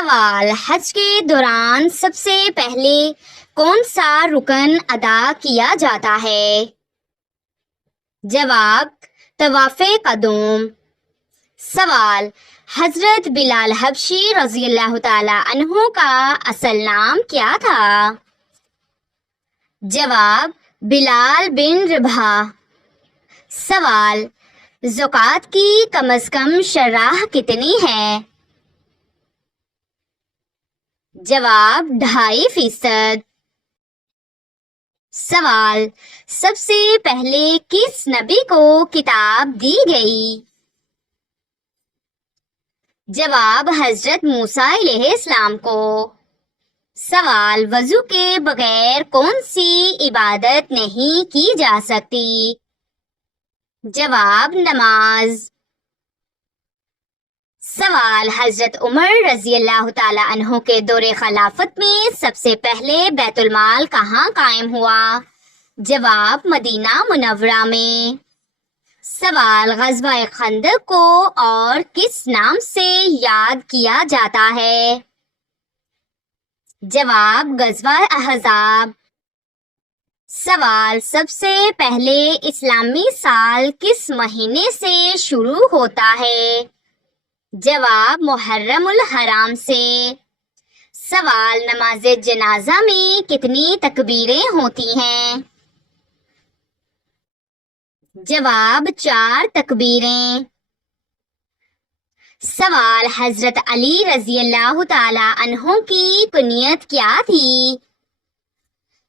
سوال: حج کے دوران سب سے پہلے کون سا رکن ادا کیا جاتا ہے؟ جواب: طواف قدوم۔ سوال: حضرت بلال حبشی رضی اللہ تعالی عنہ کا اصل نام کیا تھا؟ جواب: بلال بن رباح۔ سوال: زکوٰۃ کی کم از کم شرح کتنی ہے؟ جواب: 2.5%۔ سوال: سب سے پہلے کس نبی کو کتاب دی گئی؟ جواب: حضرت موسیٰ علیہ السلام کو۔ سوال: وضو کے بغیر کون سی عبادت نہیں کی جا سکتی؟ جواب: نماز۔ سوال: حضرت عمر رضی اللہ تعالی عنہ کے دور خلافت میں سب سے پہلے بیت المال کہاں قائم ہوا؟ جواب: مدینہ منورہ میں۔ سوال: غزوہ خندق کو اور کس نام سے یاد کیا جاتا ہے؟ جواب: غزوہ احزاب۔ سوال: سب سے پہلے اسلامی سال کس مہینے سے شروع ہوتا ہے؟ جواب: محرم الحرام سے۔ سوال: نماز جنازہ میں کتنی تکبیریں ہوتی ہیں؟ جواب: 4 تکبیریں۔ سوال: حضرت علی رضی اللہ تعالی عنہ کی کنیت کیا تھی؟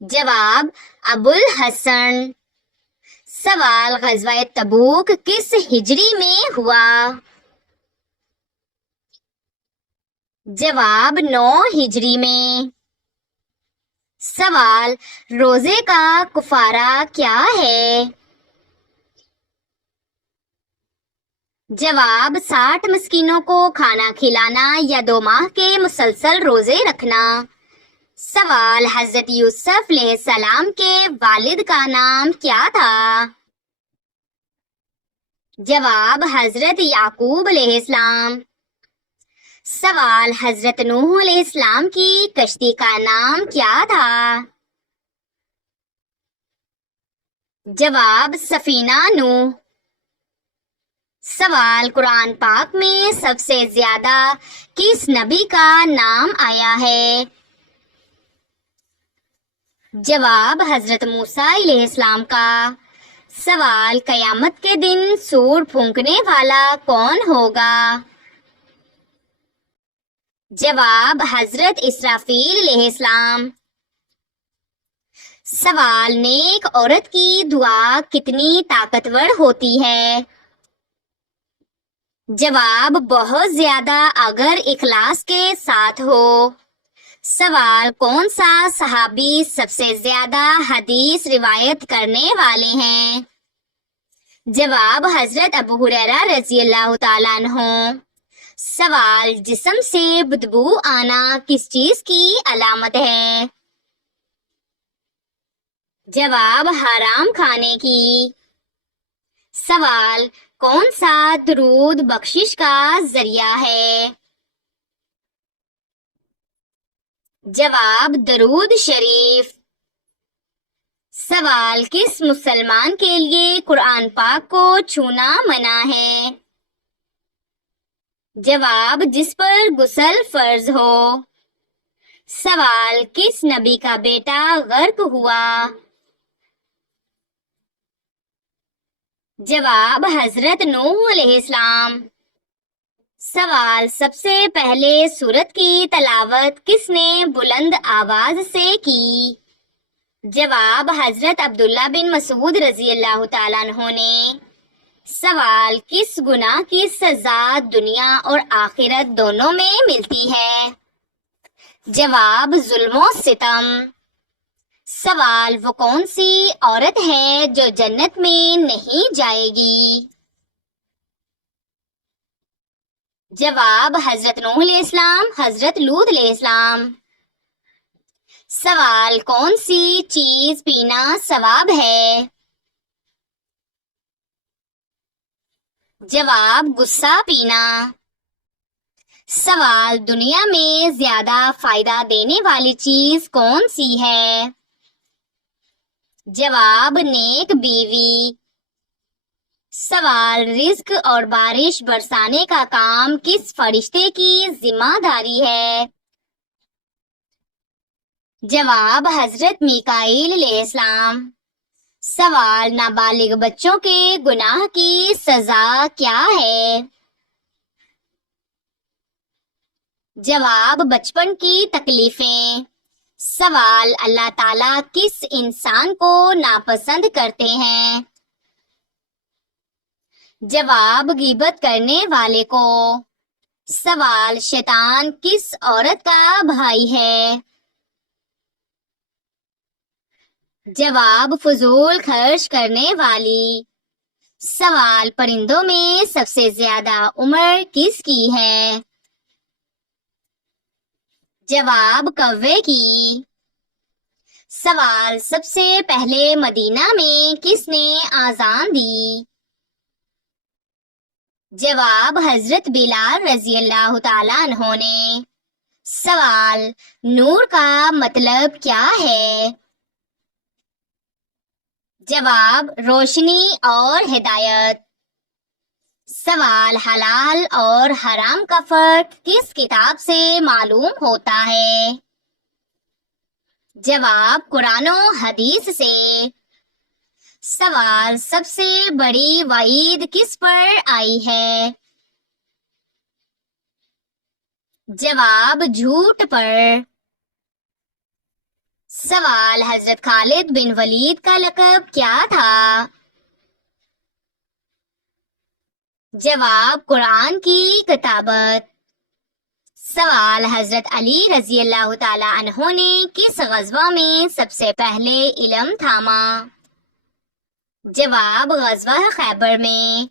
جواب: ابو الحسن۔ سوال: غزوہ تبوک کس ہجری میں ہوا؟ جواب: 9 ہجری میں۔ سوال: روزے کا کفارہ کیا ہے؟ جواب: 60 مسکینوں کو کھانا کھلانا یا 2 ماہ کے مسلسل روزے رکھنا۔ سوال: حضرت یوسف علیہ السلام کے والد کا نام کیا تھا؟ جواب: حضرت یعقوب علیہ السلام۔ سوال: حضرت نوح علیہ السلام کی کشتی کا نام کیا تھا؟ جواب: سفینہ نوح۔ سوال: قرآن پاک میں سب سے زیادہ کس نبی کا نام آیا ہے؟ جواب: حضرت موسیٰ علیہ السلام کا۔ سوال: قیامت کے دن سور پھونکنے والا کون ہوگا؟ جواب: حضرت اسرافیل علیہ السلام۔ سوال: نیک عورت کی دعا کتنی طاقتور ہوتی ہے؟ جواب: بہت زیادہ اگر اخلاص کے ساتھ ہو۔ سوال: کون سا صحابی سب سے زیادہ حدیث روایت کرنے والے ہیں؟ جواب: حضرت ابو ہریرہ رضی اللہ تعالیٰ عنہ۔ سوال: جسم سے بدبو آنا کس چیز کی علامت ہے؟ جواب: حرام کھانے کی۔ سوال: کون سا درود بخشش کا ذریعہ ہے؟ جواب: درود شریف۔ سوال: کس مسلمان کے لیے قرآن پاک کو چھونا منع ہے؟ جواب: جس پر غسل فرض ہو۔ سوال: کس نبی کا بیٹا غرق ہوا؟ جواب: حضرت نوح علیہ السلام۔ سوال: سب سے پہلے سورت کی تلاوت کس نے بلند آواز سے کی؟ جواب: حضرت عبداللہ بن مسعود رضی اللہ تعالیٰ عنہ نے۔ سوال: کس گناہ کی سزا دنیا اور آخرت دونوں میں ملتی ہے؟ جواب: ظلم و ستم۔ سوال: وہ کون سی عورت ہے جو جنت میں نہیں جائے گی؟ جواب: حضرت نوح علیہ السلام، حضرت لوط علیہ السلام۔ سوال: کون سی چیز پینا ثواب ہے؟ جواب: غصہ پینا۔ سوال، دنیا میں زیادہ فائدہ دینے والی چیز کون سی ہے؟ جواب، نیک بیوی۔ سوال، رزق اور بارش برسانے کا کام کس فرشتے کی ذمہ داری ہے؟ جواب، حضرت میکائیل علیہ السلام۔ سوال، نابالغ بچوں کے گناہ کی سزا کیا ہے؟ جواب، بچپن کی تکلیفیں۔ سوال، اللہ تعالیٰ کس انسان کو ناپسند کرتے ہیں؟ جواب، غیبت کرنے والے کو۔ سوال، شیطان کس عورت کا بھائی ہے؟ جواب، فضول خرچ کرنے والی۔ سوال، پرندوں میں سب سے زیادہ عمر کس کی ہے؟ جواب، کوے کی۔ سوال، سب سے پہلے مدینہ میں کس نے اذان دی؟ جواب، حضرت بلال رضی اللہ تعالیٰ عنہ نے۔ سوال، نور کا مطلب کیا ہے؟ جواب، روشنی اور ہدایت۔ سوال، حلال اور حرام کا فرق کس کتاب سے معلوم ہوتا ہے؟ جواب، قرآن و حدیث سے۔ سوال، سب سے بڑی وعید کس پر آئی ہے؟ جواب، جھوٹ پر۔ سوال، حضرت خالد بن ولید کا لقب کیا تھا؟ جواب، قرآن کی کتابت۔ سوال، حضرت علی رضی اللہ تعالیٰ عنہ نے کس غزوہ میں سب سے پہلے علم تھاما؟ جواب، غزوہ خیبر میں۔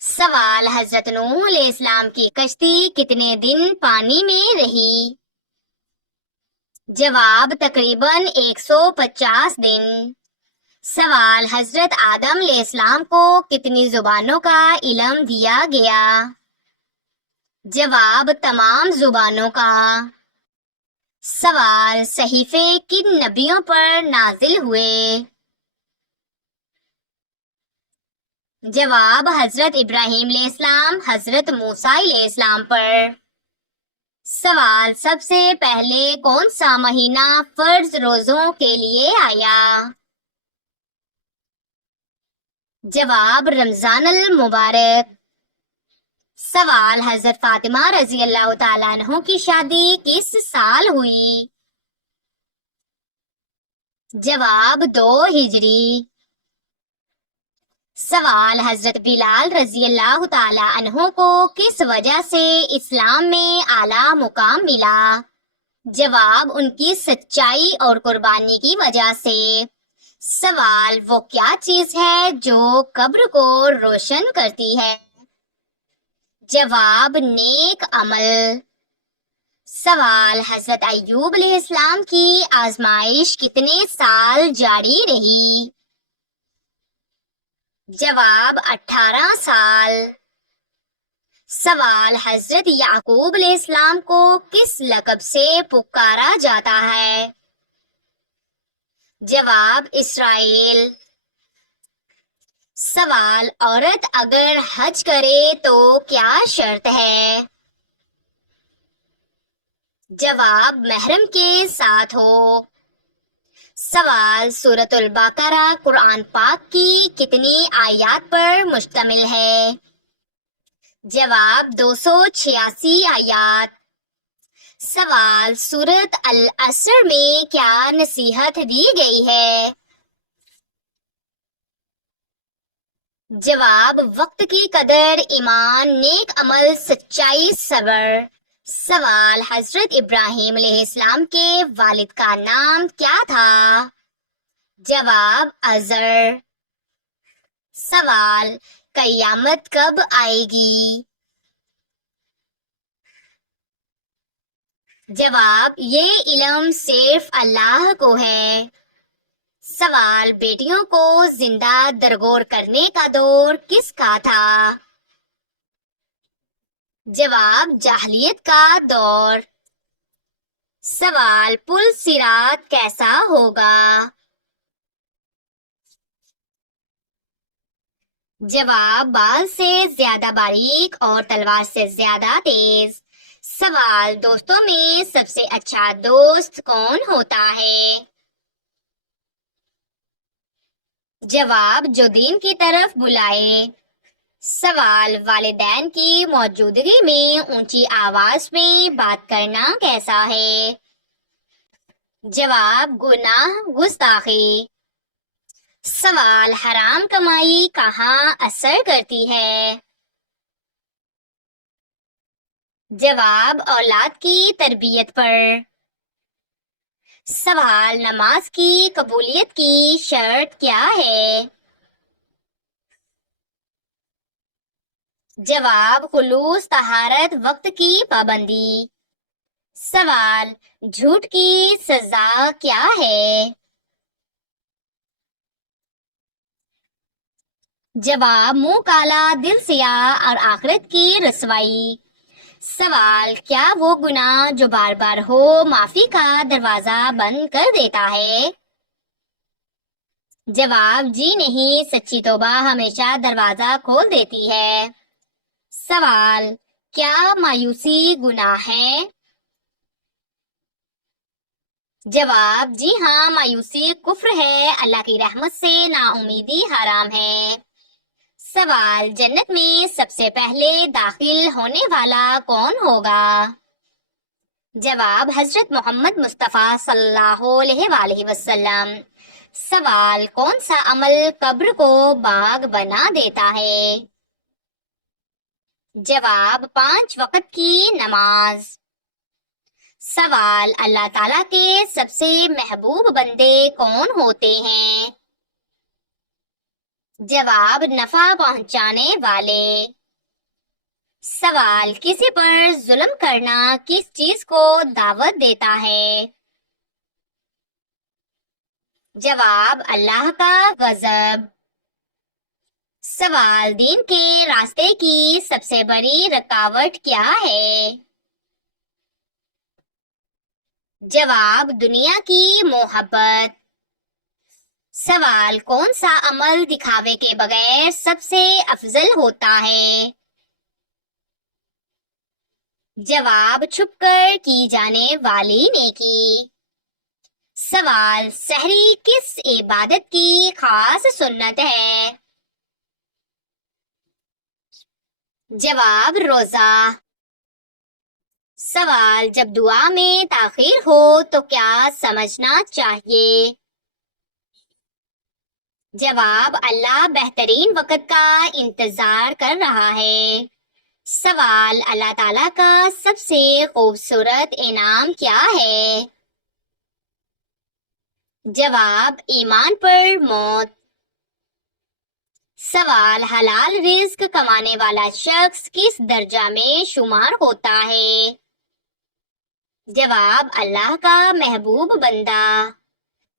سوال، حضرت نوح علیہ السلام کی کشتی کتنے دن پانی میں رہی؟ جواب، تقریباً 150 دن۔ سوال، حضرت آدم علیہ السلام کو کتنی زبانوں کا علم دیا گیا؟ جواب، تمام زبانوں کا۔ سوال، صحیفے کن نبیوں پر نازل ہوئے؟ جواب، حضرت ابراہیم علیہ السلام، حضرت موسیٰ علیہ السلام پر۔ سوال، سب سے پہلے کون سا مہینہ فرض روزوں کے لیے آیا؟ جواب، رمضان المبارک۔ سوال، حضرت فاطمہ رضی اللہ تعالیٰ عنہ کی شادی کس سال ہوئی؟ جواب، 2 ہجری۔ سوال، حضرت بلال رضی اللہ تعالیٰ عنہ کو کس وجہ سے اسلام میں اعلیٰ مقام ملا؟ جواب، ان کی سچائی اور قربانی کی وجہ سے۔ سوال، وہ کیا چیز ہے جو قبر کو روشن کرتی ہے؟ جواب، نیک عمل۔ سوال، حضرت ایوب علیہ السلام کی آزمائش کتنے سال جاری رہی؟ جواب، 18 سال۔ سوال، حضرت یعقوب علیہ السلام کو کس لقب سے پکارا جاتا ہے؟ جواب، اسرائیل۔ سوال، عورت اگر حج کرے تو کیا شرط ہے؟ جواب، محرم کے ساتھ ہو۔ سوال، سورۃ البقرہ قرآن پاک کی کتنی آیات پر مشتمل ہے؟ جواب، 286 آیات۔ سوال، سورۃ العصر میں کیا نصیحت دی گئی ہے؟ جواب، وقت کی قدر، ایمان، نیک عمل، سچائی، صبر۔ سوال، حضرت ابراہیم علیہ السلام کے والد کا نام کیا تھا؟ جواب، ازر۔ سوال، قیامت کب آئے گی؟ جواب، یہ علم صرف اللہ کو ہے۔ سوال، بیٹیوں کو زندہ درگور کرنے کا دور کس کا تھا؟ جواب جاہلیت کا دور. سوال پل صراط کیسا ہوگا؟ جواب بال سے زیادہ باریک اور تلوار سے زیادہ تیز. سوال دوستوں میں سب سے اچھا دوست کون ہوتا ہے؟ جواب جو دین کی طرف بلائے. سوال والدین کی موجودگی میں اونچی آواز میں بات کرنا کیسا ہے؟ جواب گناہ گستاخی. سوال حرام کمائی کہاں اثر کرتی ہے؟ جواب اولاد کی تربیت پر. سوال نماز کی قبولیت کی شرط کیا ہے؟ جواب خلوص طہارت وقت کی پابندی. سوال جھوٹ کی سزا کیا ہے؟ جواب منہ کالا دل سیاہ اور آخرت کی رسوائی. سوال کیا وہ گناہ جو بار بار ہو معافی کا دروازہ بند کر دیتا ہے؟ جواب جی نہیں، سچی توبہ ہمیشہ دروازہ کھول دیتی ہے. سوال کیا مایوسی گناہ ہے؟ جواب جی ہاں، مایوسی کفر ہے، اللہ کی رحمت سے نا امیدی حرام ہے. سوال جنت میں سب سے پہلے داخل ہونے والا کون ہوگا؟ جواب حضرت محمد مصطفیٰ صلی اللہ علیہ وآلہ وسلم. سوال کون سا عمل قبر کو باغ بنا دیتا ہے؟ جواب 5 وقت کی نماز. سوال اللہ تعالیٰ کے سب سے محبوب بندے کون ہوتے ہیں؟ جواب نفع پہنچانے والے. سوال کسی پر ظلم کرنا کس چیز کو دعوت دیتا ہے؟ جواب اللہ کا غضب. سوال دین کے راستے کی سب سے بڑی رکاوٹ کیا ہے؟ جواب دنیا کی محبت. سوال کون سا عمل دکھاوے کے بغیر سب سے افضل ہوتا ہے؟ جواب چھپ کر کی جانے والی نیکی. سوال سحری کس عبادت کی خاص سنت ہے؟ جواب روزہ. سوال جب دعا میں تاخیر ہو تو کیا سمجھنا چاہیے؟ جواب اللہ بہترین وقت کا انتظار کر رہا ہے. سوال اللہ تعالیٰ کا سب سے خوبصورت انعام کیا ہے؟ جواب ایمان پر موت. سوال حلال رزق کمانے والا شخص کس درجہ میں شمار ہوتا ہے؟ جواب اللہ کا محبوب بندہ.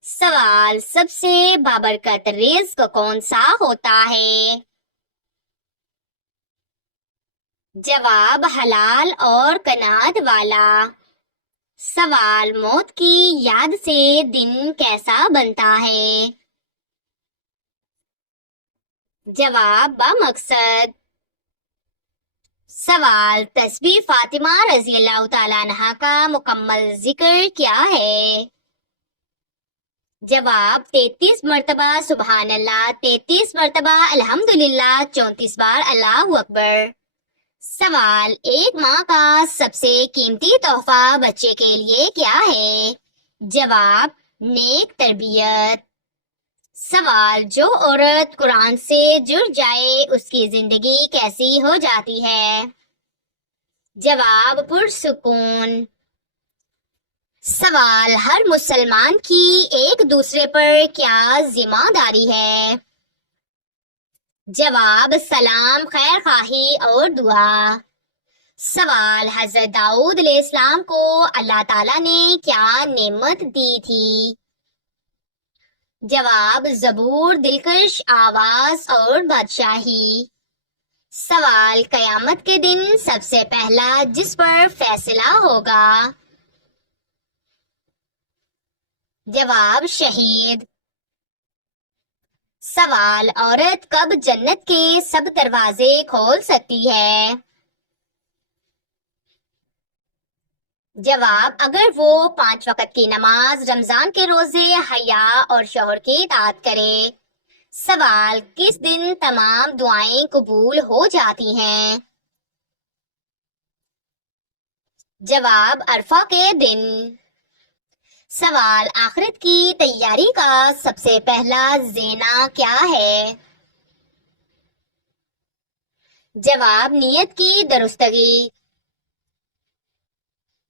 سوال سب سے بابرکت رزق کون سا ہوتا ہے؟ جواب حلال اور قناعت والا. سوال موت کی یاد سے دن کیسا بنتا ہے؟ جواب بامقصد. سوال تسبیح فاطمہ رضی اللہ تعالیٰ عنہا کا مکمل ذکر کیا ہے؟ جواب 33 مرتبہ سبحان اللہ، 33 مرتبہ الحمدللہ، 34 بار اللہ اکبر. سوال ایک ماں کا سب سے قیمتی تحفہ بچے کے لیے کیا ہے؟ جواب نیک تربیت. سوال جو عورت قرآن سے جڑ جائے اس کی زندگی کیسی ہو جاتی ہے؟ جواب پرسکون. سوال ہر مسلمان کی ایک دوسرے پر کیا ذمہ داری ہے؟ جواب سلام، خیر خواہی اور دعا. سوال حضرت داؤد علیہ السلام کو اللہ تعالیٰ نے کیا نعمت دی تھی؟ جواب زبور، دلکش آواز اور بادشاہی. سوال قیامت کے دن سب سے پہلا جس پر فیصلہ ہوگا؟ جواب شہید۔ سوال عورت کب جنت کے سب دروازے کھول سکتی ہے؟ جواب اگر وہ 5 وقت کی نماز، رمضان کے روزے، حیا اور شوہر کی اطاعت کرے۔ سوال کس دن تمام دعائیں قبول ہو جاتی ہیں؟ جواب عرفہ کے دن۔ سوال آخرت کی تیاری کا سب سے پہلا زینہ کیا ہے؟ جواب نیت کی درستگی۔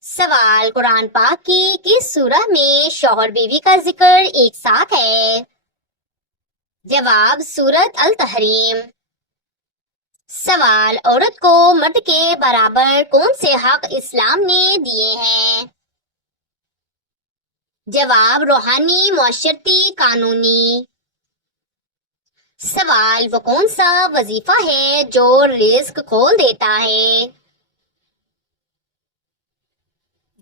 سوال قرآن پاک کی کس سورہ میں شوہر بیوی کا ذکر ایک ساتھ ہے؟ جواب سورۃ التحریم۔ سوال عورت کو مرد کے برابر کون سے حق اسلام نے دیے ہیں؟ جواب روحانی، معاشرتی، قانونی۔ سوال وہ کون سا وظیفہ ہے جو رزق کھول دیتا ہے؟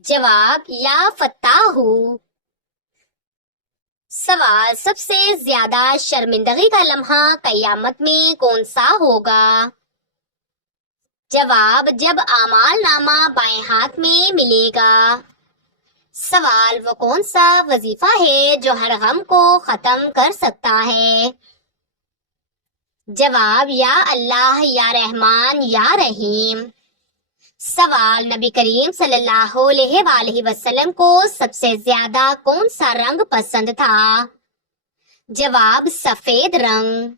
جواب یا فتاح۔ سوال سب سے زیادہ شرمندگی کا لمحہ قیامت میں کون سا ہوگا؟ جواب جب اعمال نامہ بائیں ہاتھ میں ملے گا۔ سوال وہ کون سا وظیفہ ہے جو ہر غم کو ختم کر سکتا ہے؟ جواب یا اللہ، یا رحمان، یا رحیم۔ سوال نبی کریم صلی اللہ علیہ وآلہ وسلم کو سب سے زیادہ کون سا رنگ پسند تھا؟ جواب سفید رنگ۔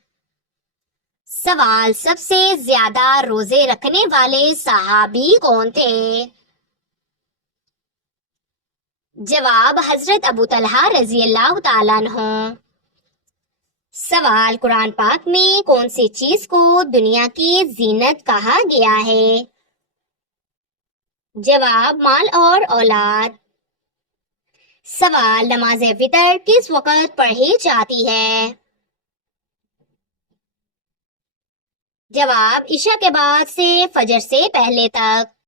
سوال سب سے زیادہ روزے رکھنے والے صحابی کون تھے؟ جواب حضرت ابو طلحہ رضی اللہ تعالیٰ عنہ۔ سوال قرآن پاک میں کون سی چیز کو دنیا کی زینت کہا گیا ہے؟ جواب مال اور اولاد۔ سوال نماز وتر کس وقت پڑھی جاتی ہے؟ جواب عشاء کے بعد سے فجر سے پہلے تک۔